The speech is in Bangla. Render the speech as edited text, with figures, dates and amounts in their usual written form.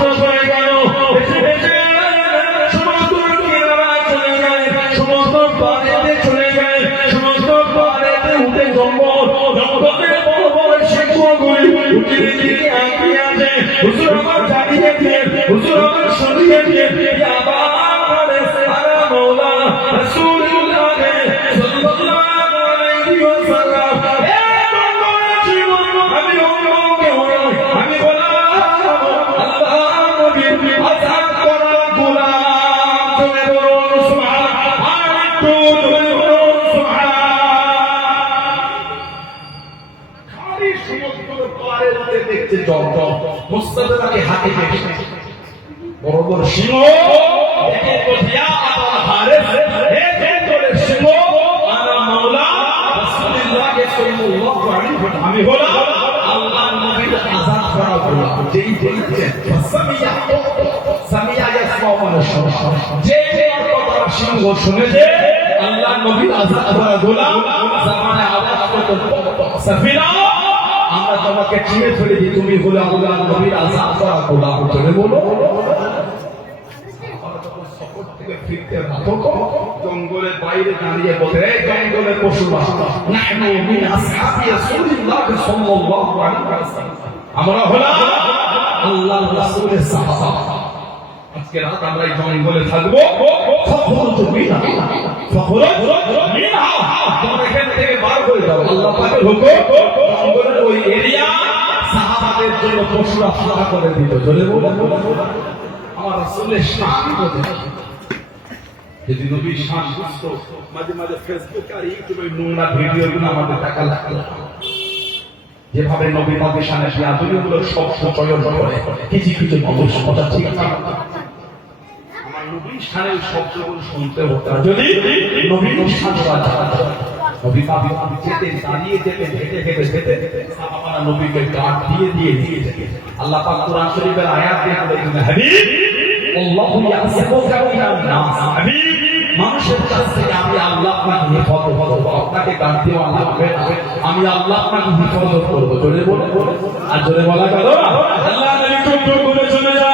আশ্রয় হয়ে গেল এসে এসে সমস্ত কিনারা চলে যায় সমস্ত পানিতে চলে যায় সমস্ত পানিতে উঠে জঙ্গলে বড় বড় শিক্ষকগুলি উঠে দিকে এগিয়ে আছে হুজুর আমার জানিয়ে দিয়ে হুজুর আমার শুনিয়ে দিয়ে আবার বলে সারা মওলা রাসূলুল্লাহ সাল্লাল্লাহু আলাইহি ওয়াসাল্লাম আমি বললাম আল্লাহ নবীর আযাব করা গোলাম তুমি বলুন সুবহান আর একটু তুমি বলুন সুবহান খালি সমুদ্র পারে উঠে দেখতে জল মুস্তাফাকে হাতে দেখে বড় বড় সিংহ দেখে কোথিয়া আবার হারেস হে জঙ্গলের সিংহ আনা মাওলা রাসূলুল্লাহ সাল্লাল্লাহু আলাইহি ওয়াসাল্লাম আমি হলাম আল্লাহর নবীর আযাব করা গোলাম যেই সামিয়া ইয়াসমাউ মানে যে কথা সিংহ শুনেছে আল্লাহর নবীর আযাব করা গোলাম জামানে আওয়াজ করতে সাফিনা আমরা তোমাকে চিনে ফেলেছি তুমি হলে আল্লাহর নবীর আযাব করা গোলাম চলে বলো জঙ্গলের বাইরে দাঁড়িয়ে বলে জঙ্গলের পশুরা নাহনু মিন আসহাবি রাসূলিল্লাহ সাল্লাল্লাহু আলাইহি ওয়াসাল্লাম আমরা হলাম আল্লাহর রাসূলের সাহাবা আজকে রাত আমরা এই জঙ্গলে থাকবো ফখরুজ মিনহা তোমরা এখান থেকে বার হয়ে যাও আল্লাহ পাকের হুকুম জঙ্গলের ওই এরিয়া সাহাবাদের জন্য পশুরা ফাঁকা করে দিত চলে বলো আমার রাসূলের শান বলে যদি নবীর শান বুঝতো মাঝে মাঝে ফেসবুক আর ইউটিউবে নোংরা ভিডিওগুলো আমাদের টাকা লাগলো যেভাবে নবী নবী শানের আধুনিকগুলো সব চয়ন করে কিছু কিছু মানুষ কথা ঠিক না আমার নবীর শানের শব্দগুলো শুনতে হতো যদি নবীর শান নবী পাবি যেতে দাঁড়িয়ে যেতে হেঁটে হেঁটে যেতে সাহাবারা নবীকে গাঁট দিয়ে আল্লাহ পাক কোরআন শরীফের আয়াত দিয়ে বলেছেন হাবিব আল্লাহু ইয়াসিমুকা মিনান নাস হাবিব মানুষের কাছ থেকে আমি আল্লাহ আপনাকে হেফাজত করব আপনাকে গান দিও আল্লাহ আমি আল্লাহ আপনাকে হেফাজত করব জোরে বলে আর জোরে বলা গেল না আল্লাহ নবী টুক টুক করে চলে যায়